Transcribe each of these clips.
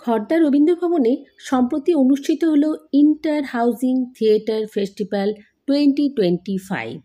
খর্দা রবীন্দ্র ভবনে সম্প্রতি অনুষ্ঠিত হল ইন্টার হাউজিং থিয়েটার ফেস্টিভ্যাল 2025।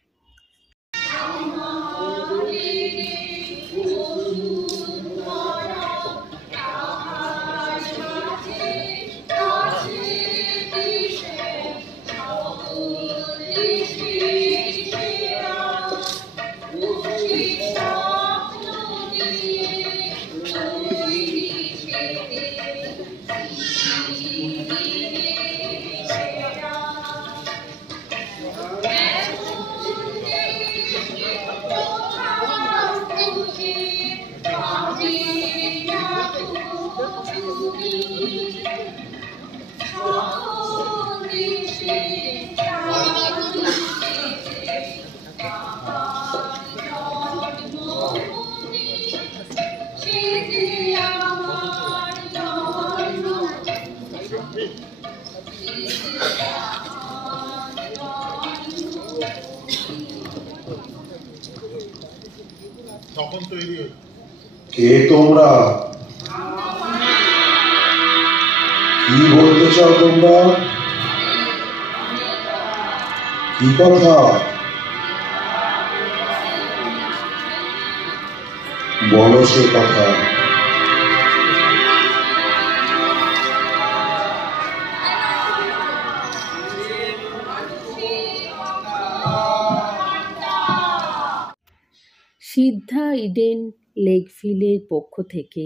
কে তোমরা? কি বলতে চাও তোমরা? কি কথা? বলো সে কথা। সিদ্ধা ইডেন লেকভিলের পক্ষ থেকে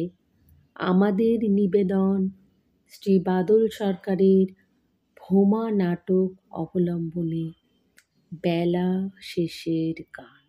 আমাদের নিবেদন শ্রী বাদল সরকারের ভোমা নাটক অবলম্বনে বেলা শেষের গান।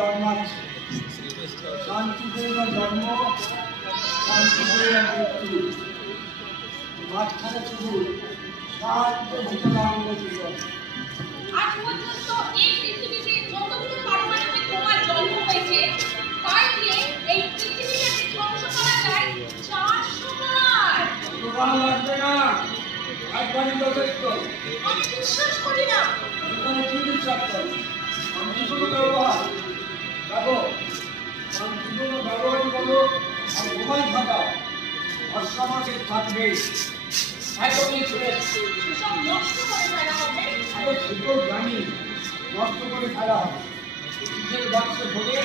জন্মাচ্ছে। শান্তিপূর্ণ জন্ম, শান্তিপূর্ণ মৃত্যু, মাঝখানে শুধু শান্ত ভূতনাঙ্গ জীবন। আজ পর্যন্ত এই পৃথিবীতে যতগুলো পারমাণবিক বোমার জন্ম হয়েছে তাই দিয়ে এই পৃথিবীটাকে ধ্বংস করা যায় 400 বার। প্রমাণ লাগবে না, একবারই যথেষ্ট। আমি বিশ্বাস করি না। এখানে কি বিশ্বাস করি? শান্তিপূর্ণ ব্যবহার দেখো, শান্তিপূর্ণ ব্যবহারই বলো আর ঘুমাই থাকা অসমাজে থাকবে। একদমই সেসব নষ্ট করে ফেলা হবে। আরো সেটাও জানি নষ্ট করে ফেলা হবে। নিজের বাক্সে ভরে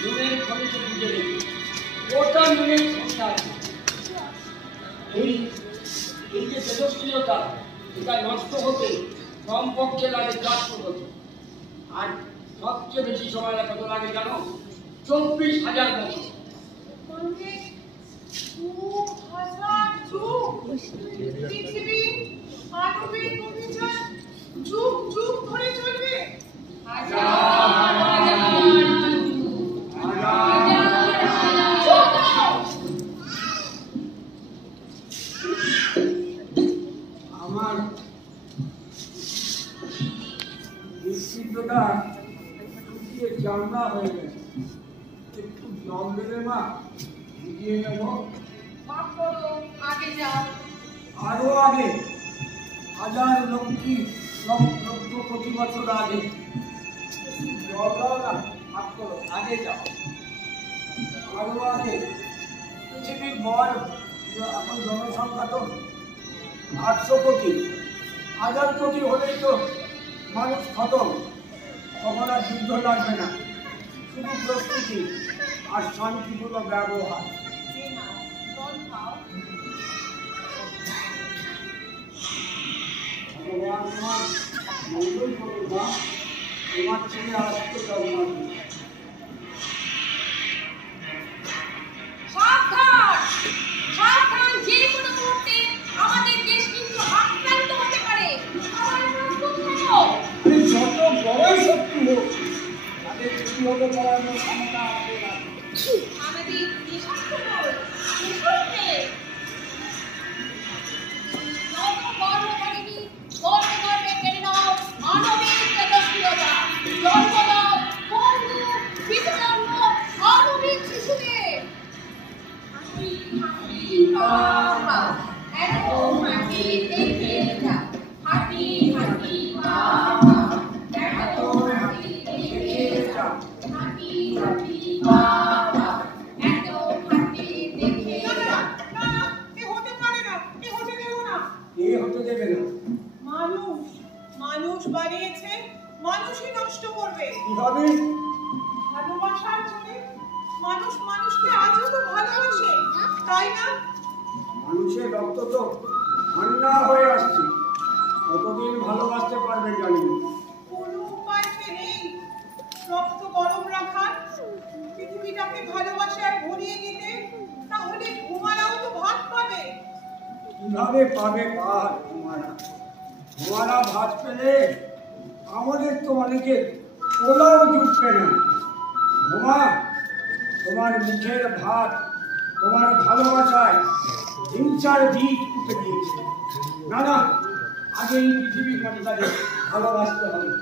নুনের খনিতে বুঝে দেবে, ওটা নুনের খনি আছে। এই যে তেজস্ক্রিয়তা, এটা নষ্ট হতে কমপক্ষে লাগে 400 বছর। আর সবচেয়ে বেশি সময় কত লাগে জানো? 24,000 বছর। মানে 2000 যুগ। পৃথিবী মানবের অভিযান যুগ যুগ ধরে চলবে। হাজার আমার নিশ্চিতটা শুকিয়ে চামড়া হয়ে গেছে। একটু জল দেবে মা, ভিজিয়ে নেব। মাফ করো, আগে যাও। আরো আগে, হাজার লক্ষ কোটি বছর আগে। জল দাও না, মাফ করো, আগে যাও। আরো আগে, পৃথিবীর বল এখন জনসংখ্যা তো 800 কোটি। 1000 কোটি হলেই তো মানুষ খতম। তখন আর যুদ্ধ লাগবে না, শুধু প্রস্তুতি আর শান্তিপূর্ণ ব্যবহার। এই নাও, জল খাও। ভগবান তোমার মঙ্গল করুন মা, তোমার ছেলে আসতে জন্মাবে। সাবধান, সাবধান, যে কোনো মুহূর্তে আমাদের দেশ কিন্তু আক্রান্ত হতে পারে। আমার প্রস্তুত হও। আরে যত বড়ই শক্তি হোক, তাদের প্রতিহত করানোর ক্ষমতা আমাদের আছে। আমাদের দেশাত্ম নয়, দেশাত্মে। যত গর্ব করেনি, গর্বে গর্বে কেড়ে নাও মানবের তেজস্ক্রিয়তা। জন্ম দাও পঙ্গু, বিকলাঙ্গ, মানবিক শিশুদের। হাসি হাসি বাবা, এত হাসি দেখে যা। হাসি হাসি বাবা, এত হাসি দেখে যা। হাসি হাসি বাবা, এত হাসি দেখে যা। না না, এ হতে পারে না, এ হতে দেব না। এ হতে দেবে না। মানুষ বানিয়েছে, মানুষই নষ্ট করবে। কিভাবে? ভালোবাসার জন্য মানুষ মানুষকে আজও তো ভালোবাসে, তাই না? মানুষের রক্ত তো ঠান্ডা হয়ে আসছে, কতদিন ভালোবাসতে পারবে জানি না। কোনো উপায় কি নেই রক্ত গরম রাখার, পৃথিবীটাকে ভালোবাসায় ভরিয়ে দিতে? তাহলে ঘুমারাও তো ভাত পাবে। কিভাবে পাবে ভাত? তোমারা ভাত পেলে আমাদের তো অনেকে পোলাও জুটবে না। তোমার মুখের ভাত তোমার ভালোবাসায় হিংসার বীজ পুঁতে দিয়েছে। না, আগে এই পৃথিবীর মানুষকে ভালোবাসতে হবে।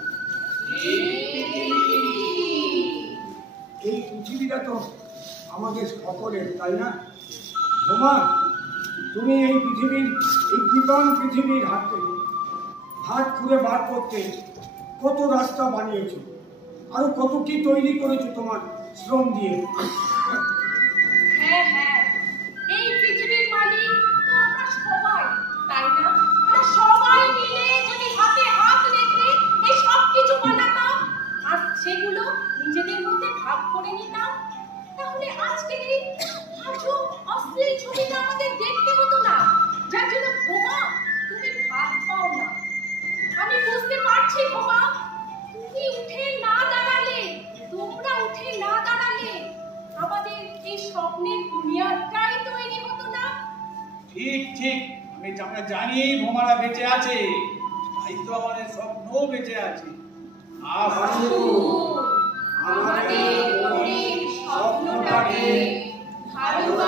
এই পৃথিবীটা তো আমাদের সকলের, তাই না? তুমি এই জীবন পৃথিবীর হাত খুঁড়ে বার করতে কত রাস্তা বানিয়েছো, আরো কত কি তৈরি করেছো তোমার শ্রম দিয়ে। হ্যাঁ হ্যাঁ, এই পৃথিবীর মালিক তো আমরা সবাই, তাই না? আমরা সবাই মিলে যদি হাতে হাত রেখে এই সব কিছু বানাতাম আর সেগুলো নিজেদের মধ্যে ভাগ করে নিতাম, তাহলে আজকের এই আজব অশ্লীল ছবিটা আমাদের দেখতে হতো না, যার জন্য ভোমা তুমি ভাত পাও না। আমি বুঝতে পারছি ভোমা, তুমি উঠে না দাঁড়ালে, তোমরা উঠে না দাঁড়ালে আমাদের এই স্বপ্নের দুনিয়াটাই তৈরি হতো না। ঠিক, আমরা জানি ভোমারা বেঁচে আছে, তাই তো আমাদের স্বপ্নও বেঁচে আছে। আমাদের মনের স্বপ্নটাকে ভালোবাসা